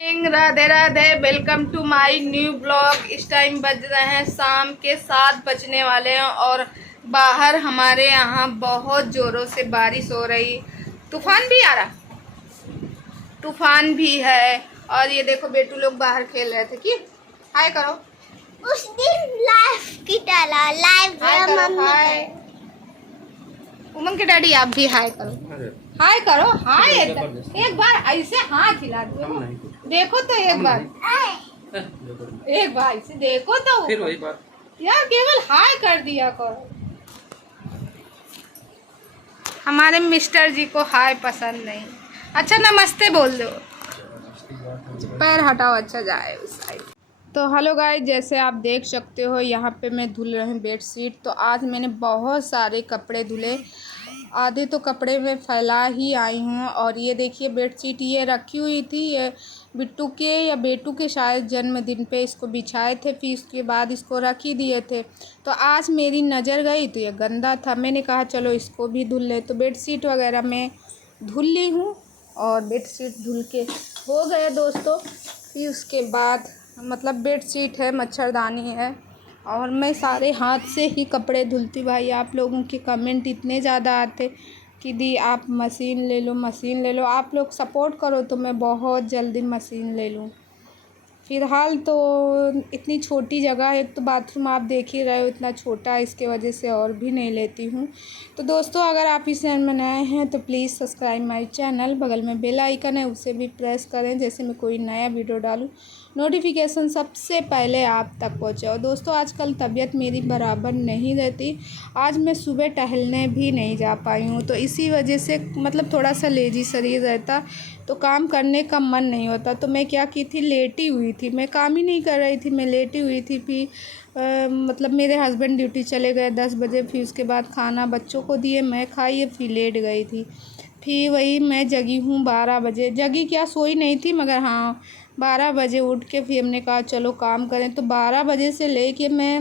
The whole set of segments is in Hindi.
Radhe Radhe, welcome to my new blog. इस टाइम बज रहे हैं शाम के 7 बजने वाले हैं और बाहर हमारे यहाँ बहुत ज़ोरों से बारिश हो रही, तूफान भी आ रहा, तूफान भी है। और ये देखो बेटू लोग बाहर खेल रहे थे कि हाय करो, उस दिन लाइव की तरह लाइव हाय करो, मम्मी हाय उमंग के डैडी, आप भी हाय करो, हाय करो, हाय। एक बार ऐसे हाथ हिला दो, देखो तो एक बार, एक बार ऐसे देखो तो फिर वही बात यार, केवल हाय कर दिया करो। हमारे मिस्टर जी को हाय पसंद नहीं। अच्छा नमस्ते बोल दो, पैर हटाओ, अच्छा जाए उस साइड। तो हेलो गाइस, जैसे आप देख सकते हो यहाँ पे मैं धुल रही हूँ बेडशीट। तो आज मैंने बहुत सारे कपड़े धुले, आधे तो कपड़े में फैला ही आई हूँ। और ये देखिए बेडशीट ये रखी हुई थी, ये बिट्टू के या बेटू के शायद जन्मदिन पे इसको बिछाए थे, फिर इसके बाद इसको रख ही दिए थे। तो आज मेरी नज़र गई तो ये गंदा था, मैंने कहा चलो इसको भी धुल ले। तो बेडशीट वगैरह मैं धुल ली हूँ और बेडशीट धुल के हो गए दोस्तों। फिर उसके बाद मतलब बेडशीट है, मच्छरदानी है और मैं सारे हाथ से ही कपड़े धुलती। भाई आप लोगों के कमेंट इतने ज़्यादा आते कि दी आप मशीन ले लो, मशीन ले लो। आप लोग सपोर्ट करो तो मैं बहुत जल्दी मशीन ले लूँ। फ़िलहाल तो इतनी छोटी जगह है, एक तो बाथरूम आप देख ही रहे हो इतना छोटा है, इसके वजह से और भी नहीं लेती हूँ। तो दोस्तों अगर आप इस चैनल में नए हैं तो प्लीज़ सब्सक्राइब माय चैनल, बगल में बेल आइकन है उसे भी प्रेस करें, जैसे मैं कोई नया वीडियो डालूँ नोटिफिकेशन सबसे पहले आप तक पहुँचे। और दोस्तों आजकल तबीयत मेरी बराबर नहीं रहती, आज मैं सुबह टहलने भी नहीं जा पाई हूँ, तो इसी वजह से मतलब थोड़ा सा लेजी शरीर रहता तो काम करने का मन नहीं होता। तो मैं क्या की थी, लेटी हुई थी, मैं काम ही नहीं कर रही थी, मैं लेटी हुई थी। फिर मतलब मेरे हस्बैंड ड्यूटी चले गए 10 बजे, फिर उसके बाद खाना बच्चों को दिए, मैं खाई, फिर लेट गई थी। फिर वही मैं जगी हूँ 12 बजे, जगी क्या सोई नहीं थी मगर हाँ 12 बजे उठ के फिर हमने कहा चलो काम करें। तो 12 बजे से लेके मैं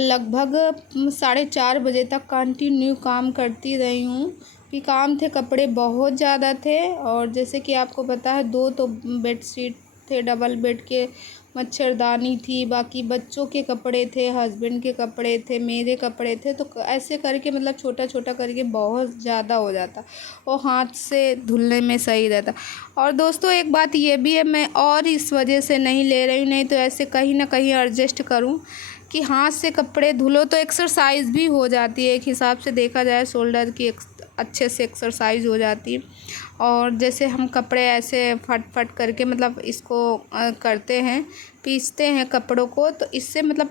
लगभग 4:30 बजे तक कंटिन्यू काम करती रही हूँ। कि काम थे, कपड़े बहुत ज़्यादा थे और जैसे कि आपको पता है 2 तो बेडशीट थे, डबल बेड के, मच्छरदानी थी, बाकी बच्चों के कपड़े थे, हस्बैंड के कपड़े थे, मेरे कपड़े थे। तो ऐसे करके मतलब छोटा छोटा करके बहुत ज़्यादा हो जाता और हाथ से धुलने में सही रहता। और दोस्तों एक बात ये भी है, मैं और इस वजह से नहीं ले रही हूँ, नहीं तो ऐसे कहीं ना कहीं एडजस्ट करूँ कि हाथ से कपड़े धुलो तो एक्सरसाइज भी हो जाती है। एक हिसाब से देखा जाए शोल्डर की अच्छे से एक्सरसाइज हो जाती है। और जैसे हम कपड़े ऐसे फट फट करके मतलब इसको करते हैं, पीसते हैं कपड़ों को, तो इससे मतलब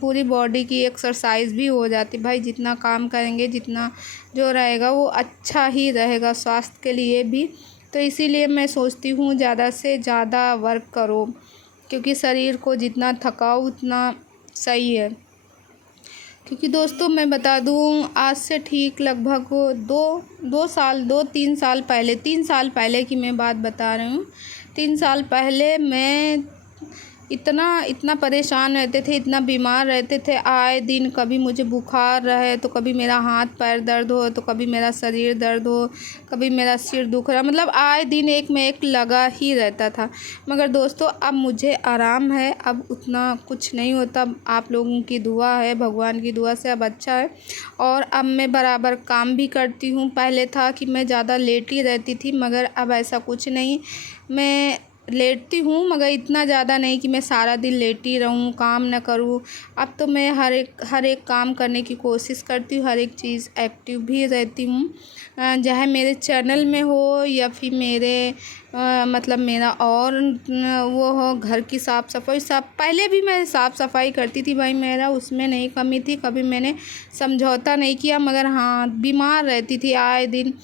पूरी बॉडी की एक्सरसाइज भी हो जाती है। भाई जितना काम करेंगे, जितना जो रहेगा वो अच्छा ही रहेगा स्वास्थ्य के लिए भी। तो इसीलिए मैं सोचती हूँ ज़्यादा से ज़्यादा वर्क करो, क्योंकि शरीर को जितना थकाओ उतना सही है। क्योंकि दोस्तों मैं बता दूं, आज से ठीक लगभग 3 साल पहले की मैं बात बता रही हूँ। 3 साल पहले मैं इतना परेशान रहते थे, इतना बीमार रहते थे, आए दिन कभी मुझे बुखार रहे तो कभी मेरा हाथ पैर दर्द हो, तो कभी मेरा शरीर दर्द हो, कभी मेरा सिर दुख रहा, मतलब आए दिन एक में एक लगा ही रहता था। मगर दोस्तों अब मुझे आराम है, अब उतना कुछ नहीं होता, आप लोगों की दुआ है, भगवान की दुआ से अब अच्छा है। और अब मैं बराबर काम भी करती हूँ। पहले था कि मैं ज़्यादा लेट ही रहती थी, मगर अब ऐसा कुछ नहीं, मैं लेटती हूँ मगर इतना ज़्यादा नहीं कि मैं सारा दिन लेटी रहूँ, काम ना करूँ। अब तो मैं हर एक काम करने की कोशिश करती हूँ, हर एक चीज़ एक्टिव भी रहती हूँ, चाहे मेरे चैनल में हो या फिर मेरे मतलब मेरा और वो हो, घर की साफ़ सफाई। पहले भी मैं साफ़ सफाई करती थी भाई, मेरा उसमें नहीं कमी थी, कभी मैंने समझौता नहीं किया। मगर हाँ बीमार रहती थी आए दिन,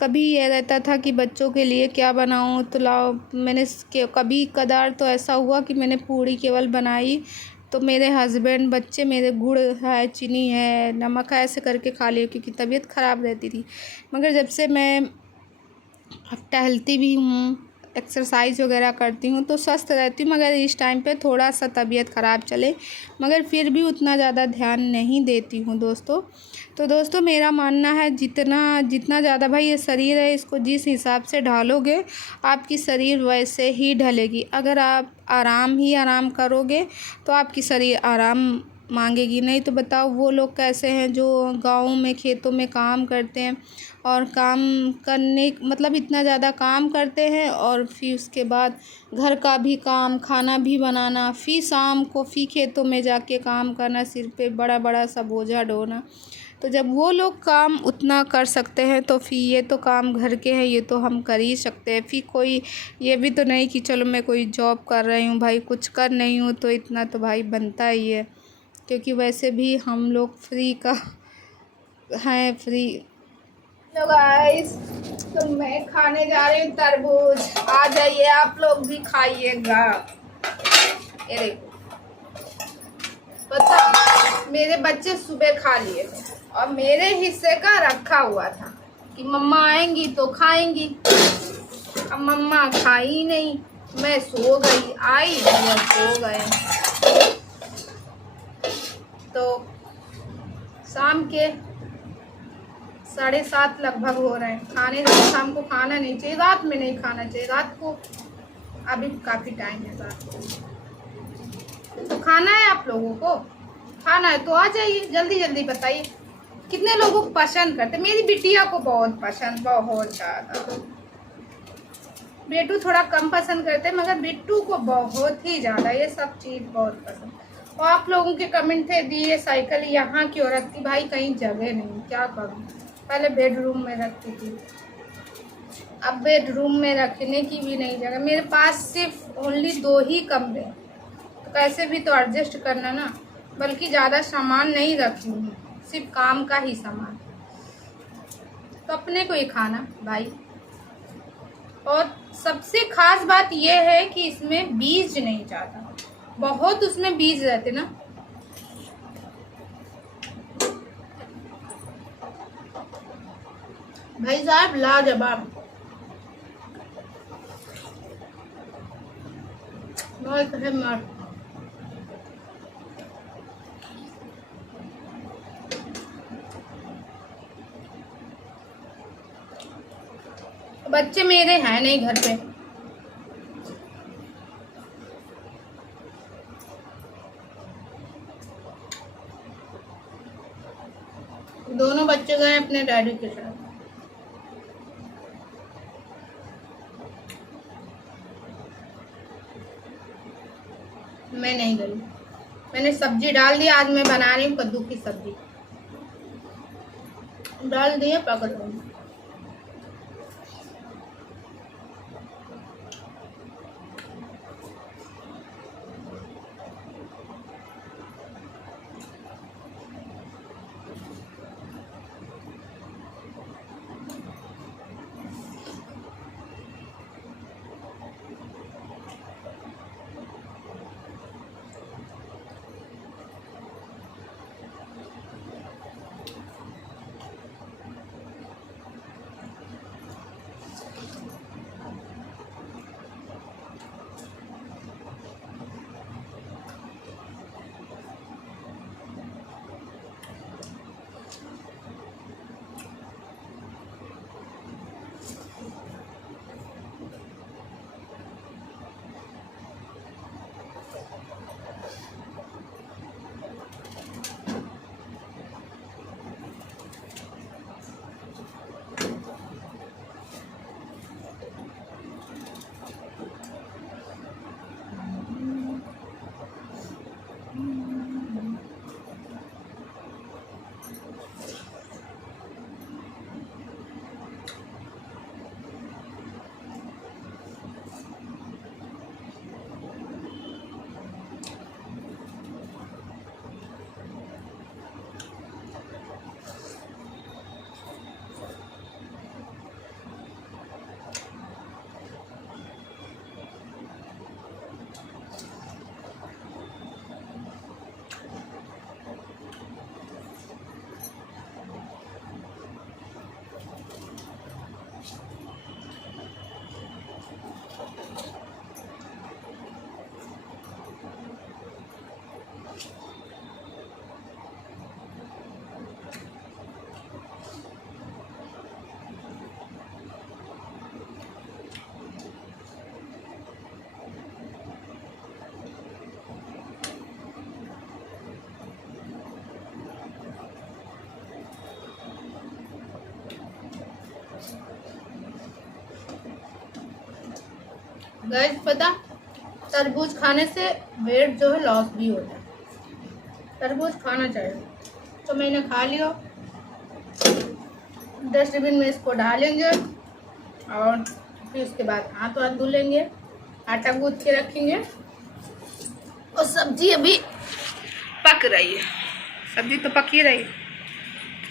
कभी ये रहता था कि बच्चों के लिए क्या बनाऊं, तो लाओ मैंने कभी कदार तो ऐसा हुआ कि मैंने पूड़ी केवल बनाई तो मेरे हस्बैंड, बच्चे मेरे गुड़ है, चीनी है, नमक है, ऐसे करके खा लिए, क्योंकि तबीयत ख़राब रहती थी। मगर जब से मैं अब टहलती भी हूँ, एक्सरसाइज वगैरह करती हूँ तो स्वस्थ रहती हूँ, मगर इस टाइम पे थोड़ा सा तबीयत ख़राब चले, मगर फिर भी उतना ज़्यादा ध्यान नहीं देती हूँ दोस्तों। तो दोस्तों मेरा मानना है जितना ज़्यादा भाई ये शरीर है, इसको जिस हिसाब से ढालोगे आपकी शरीर वैसे ही ढलेगी। अगर आप आराम करोगे तो आपकी शरीर आराम मांगेगी। नहीं तो बताओ वो लोग कैसे हैं जो गाँव में खेतों में काम करते हैं और काम करने मतलब इतना ज़्यादा काम करते हैं और फिर उसके बाद घर का भी काम, खाना भी बनाना, फिर शाम को फिर खेतों में जाके काम करना, सिर पे बड़ा बड़ा सा बोझा ढोना। तो जब वो लोग काम उतना कर सकते हैं तो फिर ये तो काम घर के हैं, ये तो हम कर ही सकते हैं। फिर कोई ये भी तो नहीं कि चलो मैं कोई जॉब कर रही हूँ भाई, कुछ कर नहीं हूँ तो इतना तो भाई बनता ही है, क्योंकि वैसे भी हम लोग फ्री का हैं, फ्री। तो गाइस तो मैं खाने जा रही हूँ तरबूज, आ जाइए आप लोग भी खाइएगा। ये देखो, पता मेरे बच्चे सुबह खा लिए थे और मेरे हिस्से का रखा हुआ था कि मम्मा आएंगी तो खाएंगी। अब मम्मा खाई नहीं, मैं सो गई, आई और सो गए। तो शाम के 7:30 लगभग हो रहे हैं। खाने शाम को खाना नहीं चाहिए, रात में नहीं खाना चाहिए, रात को अभी काफ़ी टाइम है रात को। तो खाना है आप लोगों को, खाना है तो आ जाइए, जल्दी जल्दी बताइए कितने लोगों को पसंद करते। मेरी बिटिया को बहुत पसंद, बहुत ज़्यादा। बेटू थोड़ा कम पसंद करते मगर बिट्टू को बहुत ही ज़्यादा ये सब चीज़ बहुत पसंद। और आप लोगों के कमेंट थे दी ये साइकिल यहाँ क्यों रखती, भाई कहीं जगह नहीं, क्या करूँ। पहले बेडरूम में रखती थी, अब बेडरूम में रखने की भी नहीं जगह। मेरे पास सिर्फ ओनली 2 ही कमरे, तो कैसे भी तो एडजस्ट करना ना। बल्कि ज़्यादा सामान नहीं रखी हूँ, सिर्फ काम का ही सामान, तो अपने को ही खाना भाई। और सबसे खास बात यह है कि इसमें बीज नहीं जाता, बहुत उसमें बीज रहते ना। भाई साहब लाजवाब, मस्त है मस्त। बच्चे मेरे हैं नहीं घर पे, दोनों बच्चे गए अपने डैडी के साथ। मैं नहीं गई, मैंने सब्जी डाल दी। आज मैं बना रही हूँ कद्दू की सब्जी, डाल दिए, पकड़ लूँगी। गाइस पता, तरबूज खाने से वेट जो है लॉस भी होता है। तरबूज खाना चाहिए। तो मैंने खा लिया, डस्टबिन में इसको डालेंगे और फिर उसके बाद हाथ वाथ धुल लेंगे, आटा गूंथ के रखेंगे। और सब्जी अभी पक रही है, सब्जी तो पक ही रही है।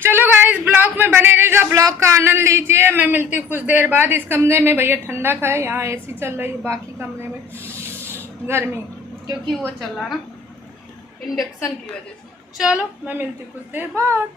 चलो गाइस, ब्लॉग में बने रहेगा, ब्लॉग का आनंद लीजिए। मैं मिलती हूँ कुछ देर बाद। इस कमरे में भैया ठंडा खाए, यहाँ एसी चल रही है, बाकी कमरे में गर्मी, क्योंकि वो चल रहा ना इंडक्शन की वजह से। चलो मैं मिलती हूँ कुछ देर बाद।